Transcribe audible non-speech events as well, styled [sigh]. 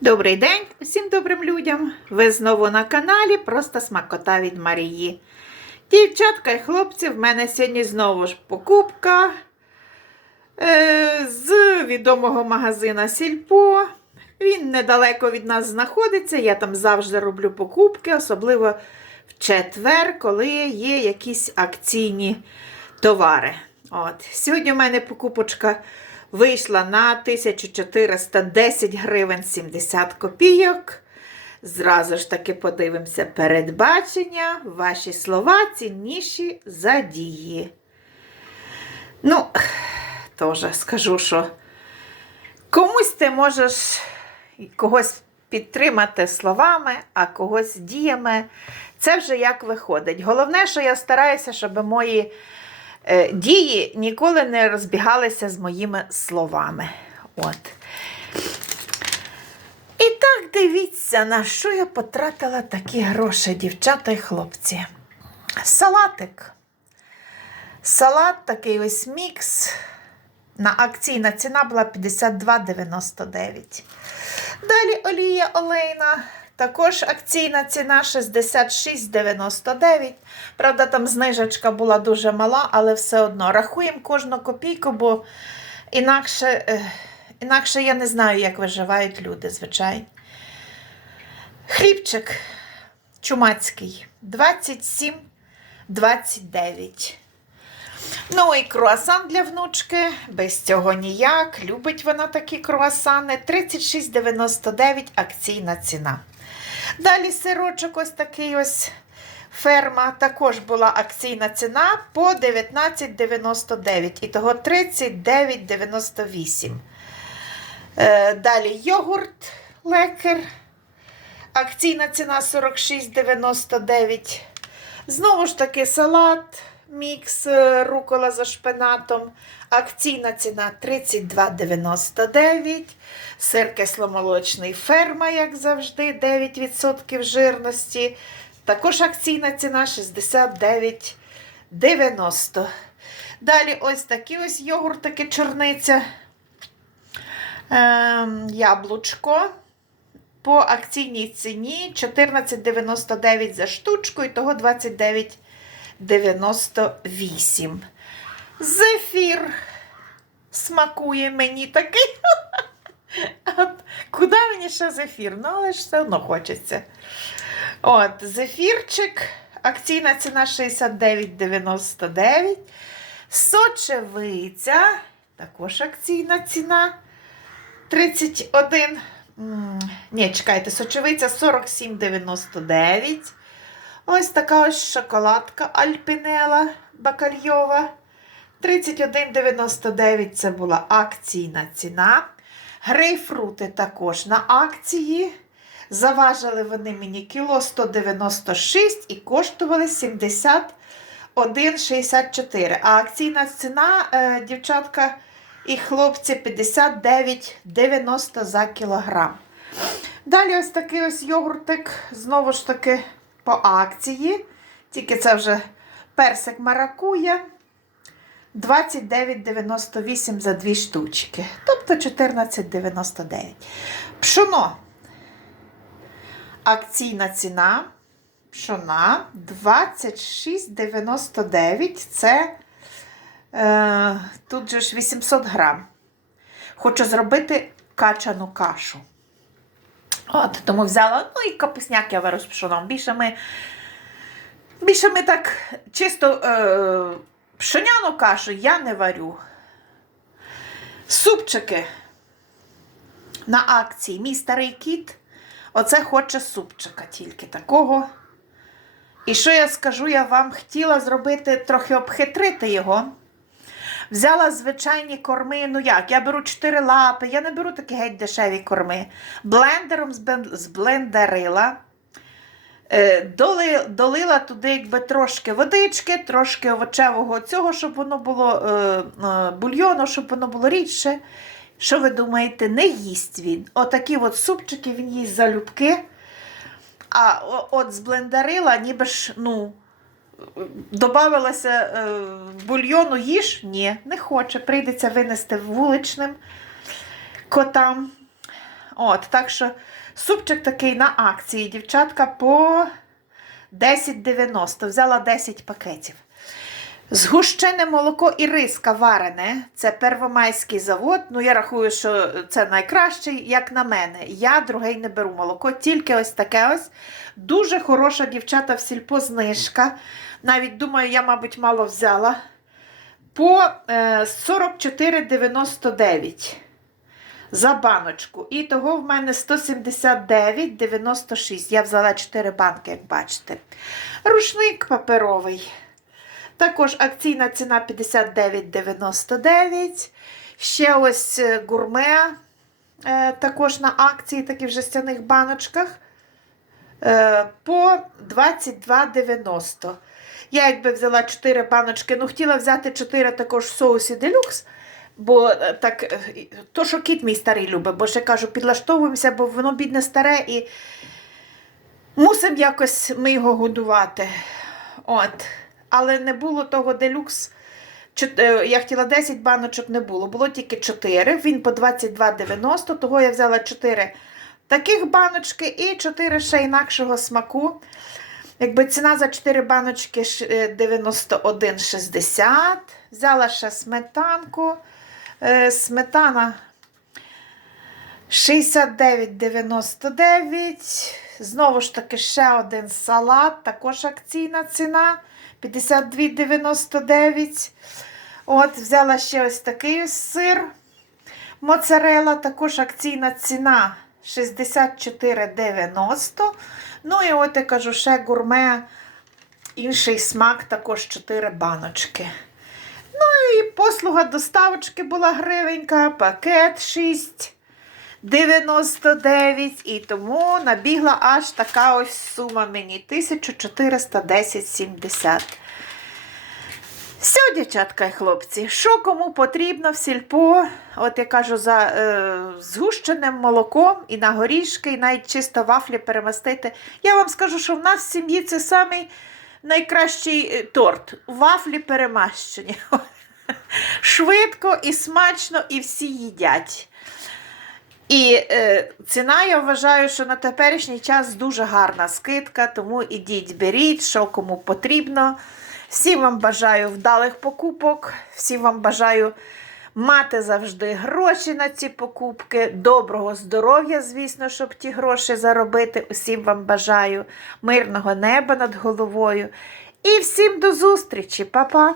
Добрий день усім добрим людям! Ви знову на каналі Просто Смакота від Марії. Дівчатка і хлопці, в мене сьогодні знову ж покупка е, з відомого магазина Сільпо. Він недалеко від нас знаходиться. Я там завжди роблю покупки, особливо в четвер, коли є якісь акційні товари. От. Сьогодні у мене покупочка вийшла на 1410 гривень 70 копійок. Зразу ж таки подивимося передбачення. Ваші слова цінніші за дії. Ну, теж скажу, що комусь ти можеш когось підтримати словами, а когось діями. Це вже як виходить. Головне, що я стараюся, щоб мої дії ніколи не розбігалися з моїми словами. От. І так дивіться, на що я потратила такі гроші, дівчата і хлопці. Салатик. Салат такий ось мікс. На акційна ціна була 52,99. Далі олія олейна. Також акційна ціна 66,99. Правда, там знижечка була дуже мала, але все одно рахуємо кожну копійку, бо інакше, е, інакше я не знаю, як виживають люди, звичайно. Хлібчик чумацький 27,29. Ну і круасан для внучки. Без цього ніяк. Любить вона такі круасани. 36,99 акційна ціна. Далі сирочок ось такий ось ферма. Також була акційна ціна по 19,99. І того 39,98. Е, Далі йогурт лекер. Акційна ціна 46,99. Знову ж таки, салат, мікс е, рукола за шпинатом. Акційна ціна 32,99. Сир кисломолочний ферма, як завжди, 9% жирності. Також акційна ціна 69,90. Далі ось такі ось йогуртики чорниця. Ем, яблучко по акційній ціні 14,99 за штучку, і того 29,98. Зефір смакує мені такий. [laughs] От, Куди мені ще зефір? Ну, але ж все одно хочеться. От, зефірчик. Акційна ціна 69,99. Сочевиця. Також акційна ціна 31. Ні, чекайте, сочевиця 47,99. Ось така ось шоколадка Альпінела бакальйова. 31,99 це була акційна ціна. Грейпфрути також на акції. Заважили вони мені кіло 196 і коштували 71,64. А акційна ціна, е, дівчатка і хлопці, 59,90 за кілограм. Далі ось такий ось йогуртик, знову ж таки, по акції. Тільки це вже персик маракуя. 29,98 за дві штучки. Тобто 14,99. Пшоно. Акційна ціна. Пшона 26,99. Це е, тут же ж 800 грам. Хочу зробити качану кашу. От, тому взяла, ну і капусняк я з пшоном. Більше ми, більше ми так чисто е, пшоняну кашу я не варю. Супчики на акції. Мій старий кіт, оце хоче супчика тільки такого. І що я скажу, я вам хотіла зробити, трохи обхитрити його. Взяла звичайні корми. Ну як? Я беру 4 лапи, я не беру такі геть дешеві корми. Блендером зблендерила. Е, доли, долила туди якби трошки водички, трошки овочевого цього, щоб воно було е, е, бульйону, щоб воно було рідше. Що ви думаєте, не їсть він. Отакі от супчики він їсть залюбки. А от зблендерила, ніби ж, ну, Добавилася е, бульйону їж? Ні, не хоче. Прийдеться винести вуличним котам. От, так що супчик такий на акції, дівчатка, по 10,90. Взяла 10 пакетів. Згущене молоко і риска варене. Це Первомайський завод. Ну, я рахую, що це найкращий, як на мене. Я другий не беру молоко, тільки ось таке ось. Дуже хороша дівчата в сільпо знижка. Навіть думаю, я, мабуть, мало взяла. По е, 44,99 за баночку. І того в мене 179,96. Я взяла 4 банки, як бачите. Рушник паперовий. Також акційна ціна 59,99. Ще ось е, гурме. е, Також на акції, такі в жестяних баночках. е, По 22,90. Я якби взяла 4 баночки, ну хотіла взяти 4 також в соусі делюкс. Бо так, то, що кіт мій старий любить, бо ще кажу, підлаштовуємося, бо воно бідне старе і мусимо якось ми його годувати. От. Але не було того делюкс. Е, Я хотіла 10 баночок, не було. Було тільки 4. Він по 22,90, того я взяла 4 таких баночки і 4 ще інакшого смаку. Якби ціна за 4 баночки е, 91,60. Взяла ще сметанку. Е, Сметана 69,99. Знову ж таки, ще один салат, також акційна ціна 52,99. От, взяла ще ось такий ось сир. Моцарела, також акційна ціна 64,90. Ну і от я кажу, ще гурме, інший смак, також 4 баночки. Ну і послуга доставочки була гривенька, пакет 6. 99 і тому набігла аж така ось сума мені 1410,70. Все, дівчатка і хлопці, що кому потрібно в сільпо, от я кажу, за е, згущеним молоком і на горішки, і навіть чисто вафлі перемастити. Я вам скажу, що в нас в сім'ї це самий найкращий е, торт. Вафлі перемащені. [laughs] Швидко і смачно, і всі їдять. І е, ціна, я вважаю, що на теперішній час дуже гарна скидка, тому ідіть, беріть, що кому потрібно. Всім вам бажаю вдалих покупок, всім вам бажаю мати завжди гроші на ці покупки, доброго здоров'я, звісно, щоб ті гроші заробити. Усім вам бажаю мирного неба над головою. І всім до зустрічі, Па-па!